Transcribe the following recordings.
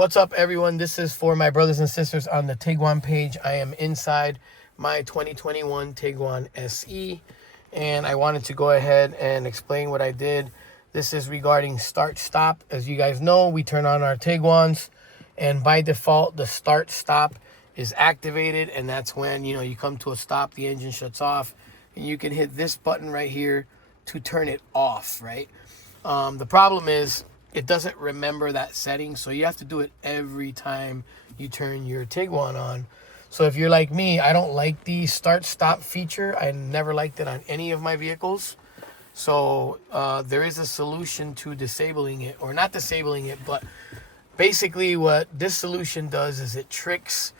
What's up, everyone? This is for my brothers and sisters on the Tiguan page. I am inside my 2021 Tiguan SE, and I wanted to go ahead and explain what I did. This is regarding start-stop. As you guys know, we turn on our Tiguans, and by default, the start-stop is activated, and that's when, you come to a stop, the engine shuts off, and you can hit this button right here to turn it off, right? The problem is, it doesn't remember that setting, so you have to do it every time you turn your Tiguan on. So if you're like me, I don't like the start-stop feature. I never liked it on any of my vehicles. So there is a solution to disabling it, or not disabling it, but basically what this solution does is it tricks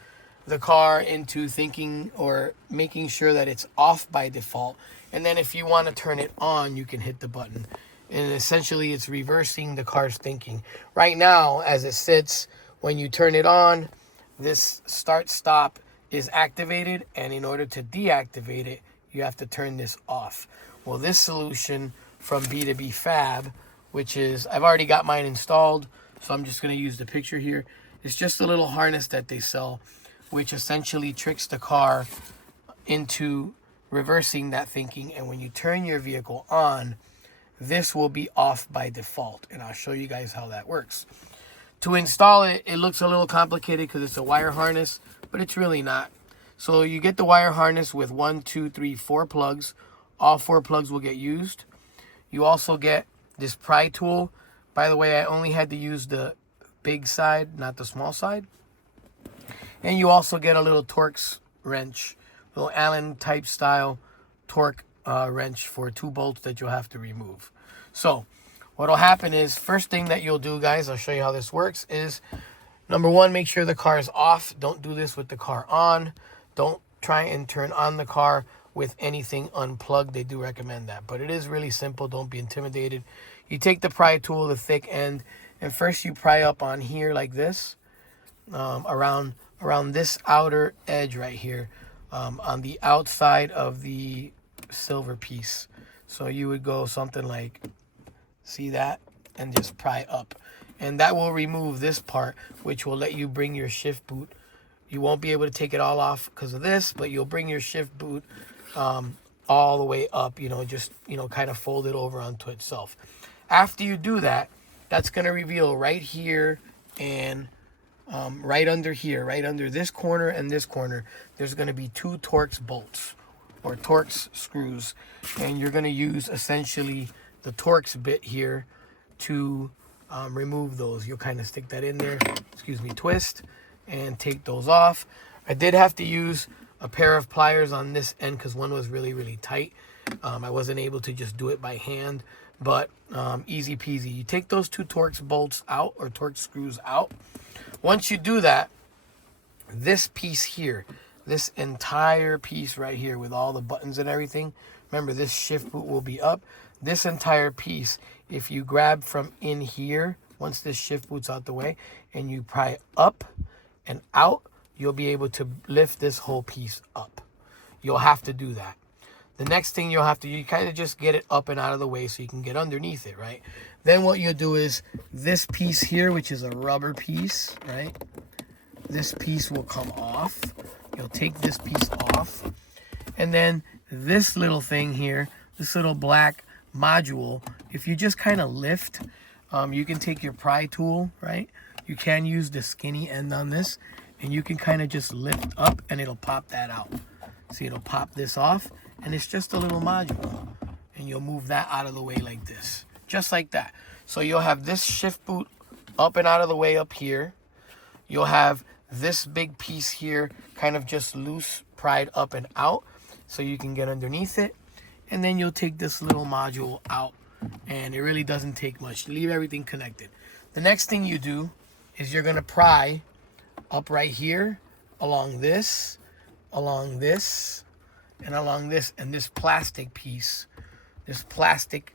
the car into thinking or making sure that it's off by default. And then if you want to turn it on, you can hit the button. And essentially, it's reversing the car's thinking. Right now, as it sits, when you turn it on, this start-stop is activated. And in order to deactivate it, you have to turn this off. Well, this solution from B2B Fab, which is, I've already got mine installed, so I'm just going to use the picture here. It's just a little harness that they sell, which essentially tricks the car into reversing that thinking. And when you turn your vehicle on, this will be off by default, and I'll show you guys how that works. To install it, it looks a little complicated because it's a wire harness, but it's really not. So you get the wire harness with 4 plugs. All 4 plugs will get used. You also get this pry tool. By the way, I only had to use the big side, not the small side. And you also get a little Torx wrench, little Allen type style torque wrench for 2 bolts that you'll have to remove. So what'll happen is, first thing that you'll do, guys, I'll show you how this works, is number 1, make sure the car is off. Don't do this with the car on. Don't try and turn on the car with anything unplugged. They do recommend that, but it is really simple. Don't be intimidated. You take the pry tool, the thick end, and first you pry up on here like this, around this outer edge right here, on the outside of the silver piece. So you would go something like, see that, and just pry up, and that will remove this part, which will let you bring your shift boot. You won't be able to take it all off because of this, but you'll bring your shift boot all the way up, just kind of fold it over onto itself. After you do that, that's going to reveal right here and right under here, right under this corner and this corner, there's going to be 2 Torx bolts or Torx screws, and you're going to use essentially the Torx bit here to remove those. You'll kind of stick that in there, twist, and take those off. I did have to use a pair of pliers on this end because one was really, really tight. I wasn't able to just do it by hand, but easy peasy. You take those 2 Torx bolts out, or Torx screws out. Once you do that, this piece here, this entire piece right here with all the buttons and everything, remember this shift boot will be up. This entire piece, if you grab from in here, once this shift boot's out the way, and you pry up and out, you'll be able to lift this whole piece up. You'll have to do that. The next thing you'll have to, you kind of just get it up and out of the way so you can get underneath it, right? Then what you'll do is this piece here, which is a rubber piece, right? This piece will come off. You'll take this piece off. And then this little thing here, this little black module, if you just kind of lift, you can take your pry tool, right? You can use the skinny end on this, and you can kind of just lift up and it'll pop that out. See, it'll pop this off, and it's just a little module. And you'll move that out of the way like this, just like that. So you'll have this shift boot up and out of the way up here. You'll have this big piece here kind of just loose, pried up and out so you can get underneath it. And then you'll take this little module out, and it really doesn't take much. Leave everything connected. The next thing you do is you're going to pry up right here along this, and along this, and this plastic piece, this plastic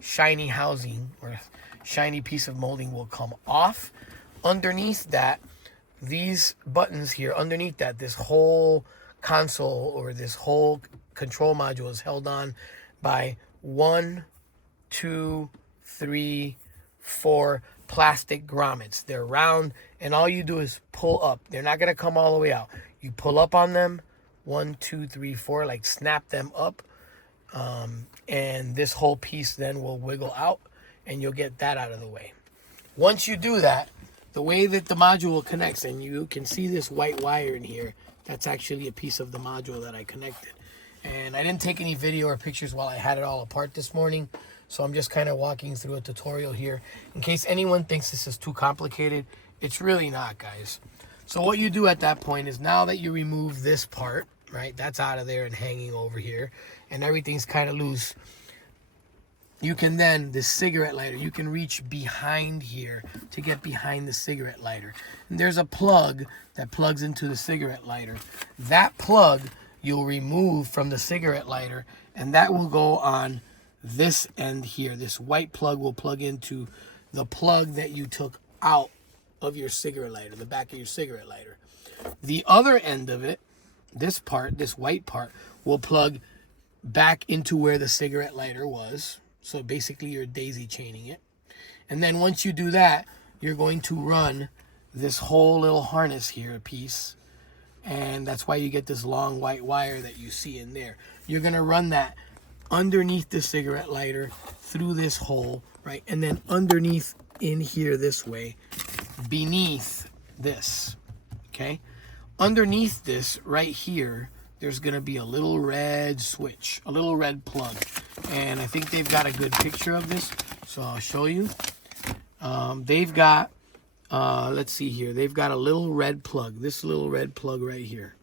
shiny housing or shiny piece of molding will come off. Underneath that, these buttons here, underneath that, this whole console or this whole control module is held on by 1, 2, 3, for plastic grommets. They're round, and all you do is pull up. They're not going to come all the way out. You pull up on them, 1, 2, 3, 4, like snap them up. And this whole piece then will wiggle out, and you'll get that out of the way. Once you do that, the way that the module connects, and you can see this white wire in here, that's actually a piece of the module that I connected. And I didn't take any video or pictures while I had it all apart this morning, so I'm just kind of walking through a tutorial here. In case anyone thinks this is too complicated, it's really not, guys. So what you do at that point is, now that you remove this part, right, that's out of there and hanging over here, and everything's kind of loose, you can then, the cigarette lighter, you can reach behind here to get behind the cigarette lighter. And there's a plug that plugs into the cigarette lighter. That plug you'll remove from the cigarette lighter, and that will go on this end here. This white plug will plug into the plug that you took out of your cigarette lighter, the back of your cigarette lighter. The other end of it, this part, this white part, will plug back into where the cigarette lighter was. So basically you're daisy chaining it. And then once you do that, you're going to run this whole little harness here, a piece. And that's why you get this long white wire that you see in there. You're going to run that underneath the cigarette lighter through this hole, right? And then underneath in here this way, beneath this, okay? Underneath this right here, there's going to be a little red switch, a little red plug. And I think they've got a good picture of this, so I'll show you. They've got, let's see here. They've got a little red plug, this little red plug right here,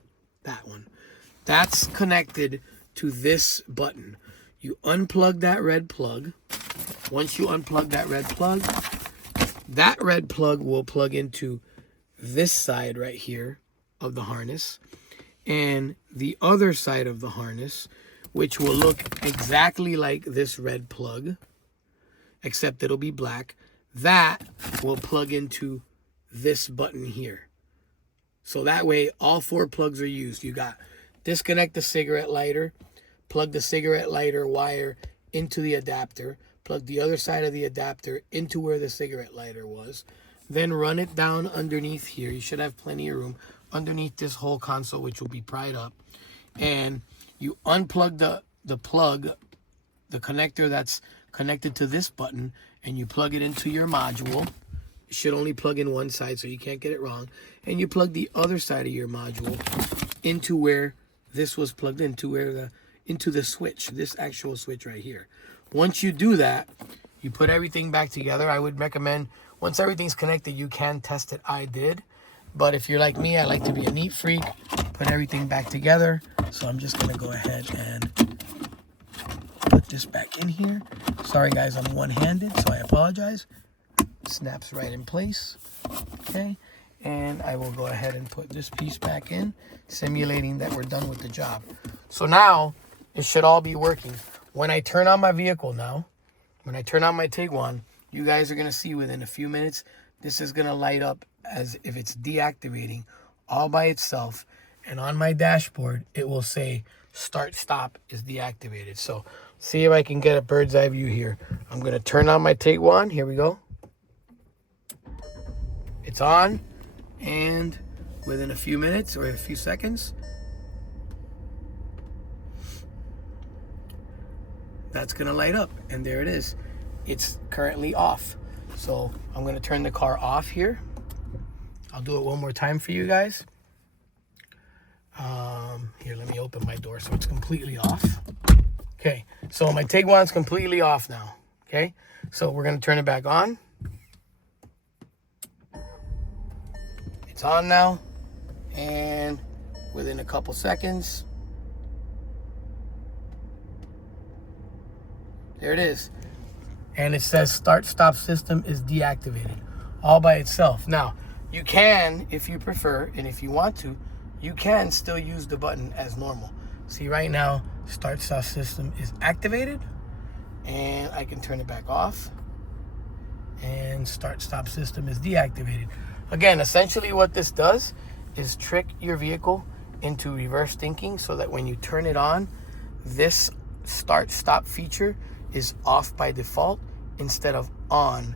that one. That's connected to this button. You unplug that red plug. Once you unplug that red plug will plug into this side right here of the harness, and the other side of the harness, which will look exactly like this red plug, except it'll be black, that will plug into this button here. So that way all 4 plugs are used. You got disconnect the cigarette lighter, plug the cigarette lighter wire into the adapter, plug the other side of the adapter into where the cigarette lighter was, then run it down underneath here. You should have plenty of room underneath this whole console, which will be pried up. And you unplug the plug, the connector that's connected to this button, and you plug it into your module. It should only plug in one side, so you can't get it wrong. And you plug the other side of your module into where this was plugged into, into the switch, this actual switch right here. Once you do that, you put everything back together. I would recommend, once everything's connected, you can test it. I did. But if you're like me, I like to be a neat freak, put everything back together. So I'm just going to go ahead and put this back in here. Sorry, guys, I'm one-handed, so I apologize. Snaps right in place. Okay. And I will go ahead and put this piece back in, simulating that we're done with the job. So now it should all be working. When I turn on my vehicle now, when I turn on my Tiguan, you guys are going to see within a few minutes, this is going to light up as if it's deactivating all by itself. And on my dashboard, it will say start stop is deactivated. So see if I can get a bird's eye view here. I'm going to turn on my Tiguan. Here we go. It's on. And within a few minutes or a few seconds, that's going to light up. And there it is. It's currently off. So I'm going to turn the car off here. I'll do it one more time for you guys. Here, let me open my door so it's completely off. Okay, so my Tiguan's completely off now. Okay, so we're going to turn it back on. It's on now. And within a couple seconds, there it is. And it says start stop system is deactivated all by itself. Now, you can, if you prefer, and if you want to, you can still use the button as normal. See, right now, start stop system is activated, and I can turn it back off, and start stop system is deactivated. Again, essentially what this does is trick your vehicle into reverse thinking so that when you turn it on, this start stop feature is off by default instead of on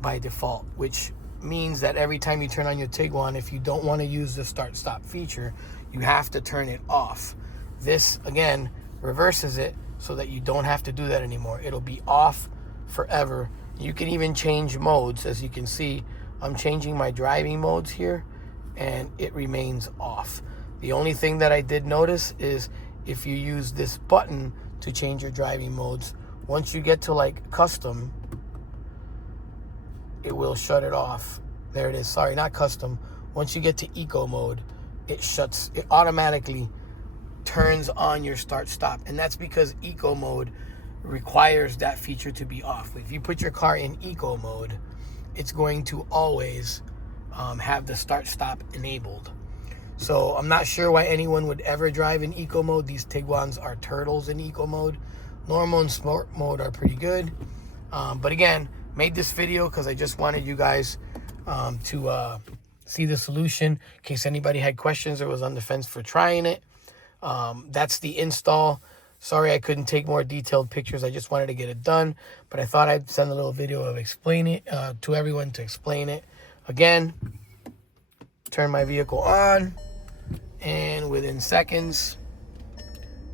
by default, which means that every time you turn on your Tiguan, if you don't want to use the start-stop feature, you have to turn it off. This, again, reverses it so that you don't have to do that anymore. It'll be off forever. You can even change modes. As you can see, I'm changing my driving modes here, and it remains off. The only thing that I did notice is if you use this button to change your driving modes, once you get to like custom, it will shut it off. There it is. Sorry, not custom. Once you get to eco mode, it automatically turns on your start stop. And that's because eco mode requires that feature to be off. If you put your car in eco mode, it's going to always have the start stop enabled. So I'm not sure why anyone would ever drive in eco mode. These Tiguans are turtles in eco mode. Normal and sport mode are pretty good. But again, made this video because I just wanted you guys to see the solution in case anybody had questions or was on the fence for trying it. That's the install. Sorry I couldn't take more detailed pictures. I just wanted to get it done, but I thought I'd send a little video of explaining it to everyone to explain it. Again, turn my vehicle on, and within seconds,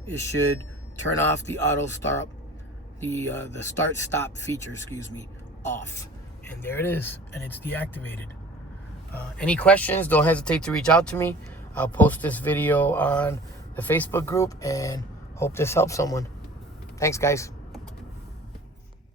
it should turn off the auto start, the start stop feature, off. And there it is, and it's deactivated. Any questions, don't hesitate to reach out to me. I'll post this video on the Facebook group and hope this helps someone. Thanks, guys.